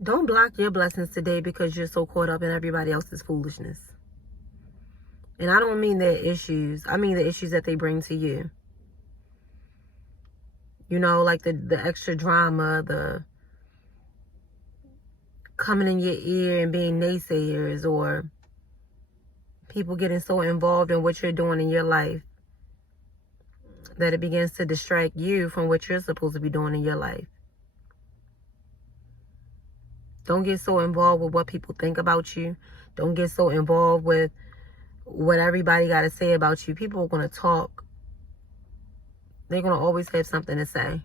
Don't block your blessings today because you're so caught up in everybody else's foolishness. And I don't mean their issues. I mean the issues that they bring to you. You know, like the extra drama, the coming in your ear and being naysayers, or people getting so involved in what you're doing in your life that it begins to distract you from what you're supposed to be doing in your life. Don't get so involved with what people think about you. Don't get so involved with what everybody got to say about you. People are going to talk. They're going to always have something to say.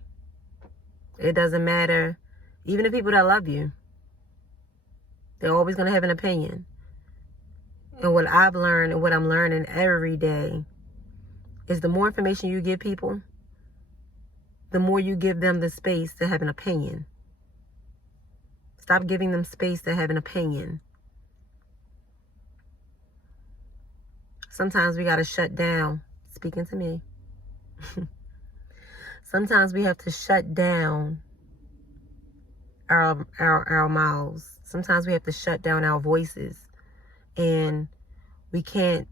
It doesn't matter. Even the people that love you, they're always going to have an opinion. And what I've learned and what I'm learning every day is the more information you give people, the more you give them the space to have an opinion. Stop giving them space to have an opinion. Sometimes we got to shut down. Speaking to me. Sometimes we have to shut down our mouths. Sometimes we have to shut down our voices. And we can't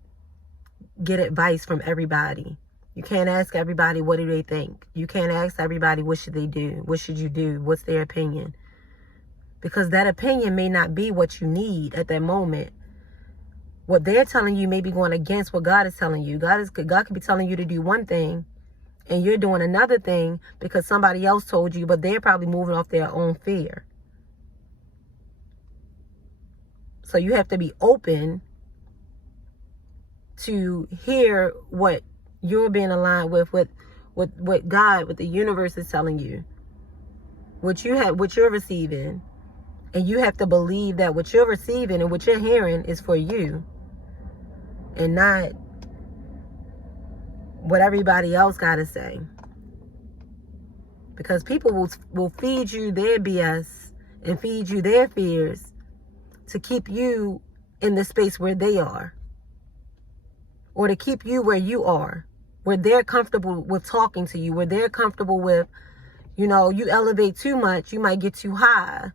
get advice from everybody. You can't ask everybody what do they think. You can't ask everybody what should they do. What should you do? What's their opinion? Because that opinion may not be what you need at that moment. What they're telling you may be going against what God is telling you. God could be telling you to do one thing and you're doing another thing because somebody else told you, but they're probably moving off their own fear. So you have to be open to hear what you're being aligned with what God, what the universe is telling you. What you're receiving. And you have to believe that what you're receiving and what you're hearing is for you. And not what everybody else got to say. Because people will feed you their BS and feed you their fears to keep you in the space where they are. Or to keep you where you are. Where they're comfortable with talking to you. Where they're comfortable with, you elevate too much, you might get too high.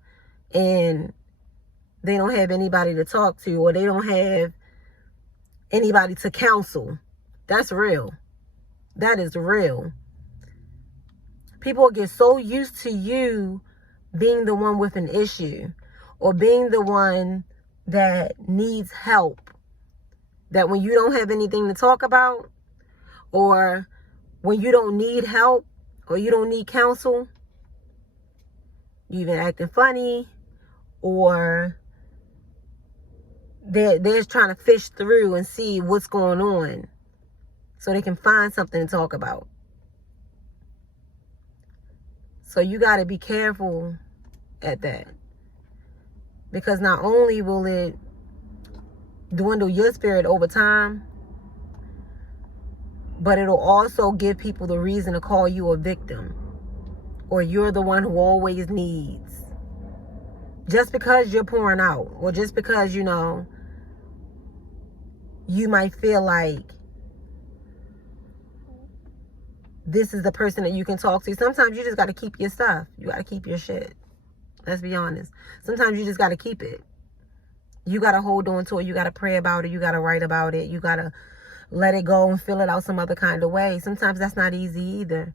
And they don't have anybody to talk to, or they don't have anybody to counsel. That's real. That is real. People get so used to you being the one with an issue, or being the one that needs help, that when you don't have anything to talk about, or when you don't need help, or you don't need counsel, you even acting funny, or they're just trying to fish through and see what's going on so they can find something to talk about. So you got to be careful at that. Because not only will it dwindle your spirit over time, but it'll also give people the reason to call you a victim. Or you're the one who always needs. Just because you're pouring out, or just because, you might feel like this is the person that you can talk to. Sometimes you just got to keep your stuff. You got to keep your shit. Let's be honest. Sometimes you just got to keep it. You got to hold on to it. You got to pray about it. You got to write about it. You got to let it go and fill it out some other kind of way. Sometimes that's not easy either.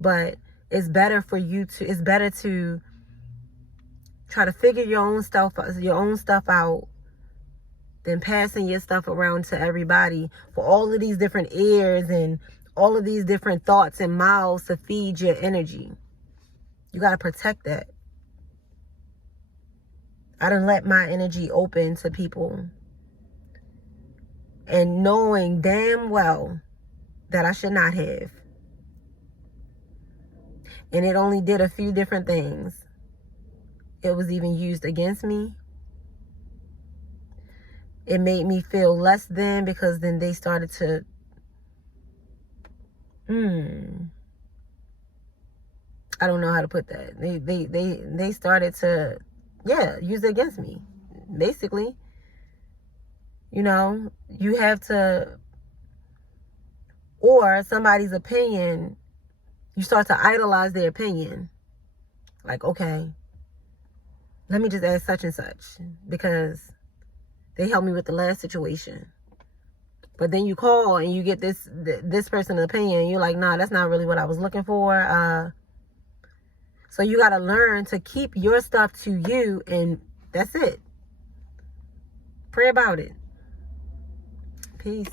But it's better to try to figure your own stuff out than passing your stuff around to everybody for all of these different ears and all of these different thoughts and mouths to feed your energy. You got to protect that. I done let my energy open to people, and knowing damn well that I should not have. And it only did a few different things. It was even used against me. It made me feel less than, because then they started to I don't know how to put that. They started to use it against me. Basically. You have to, or somebody's opinion, you start to idolize their opinion. Like, okay, let me just ask such and such because they helped me with the last situation. But then you call and you get this person's opinion. You're like, nah, that's not really what I was looking for. So you got to learn to keep your stuff to you, and that's it. Pray about it. Peace.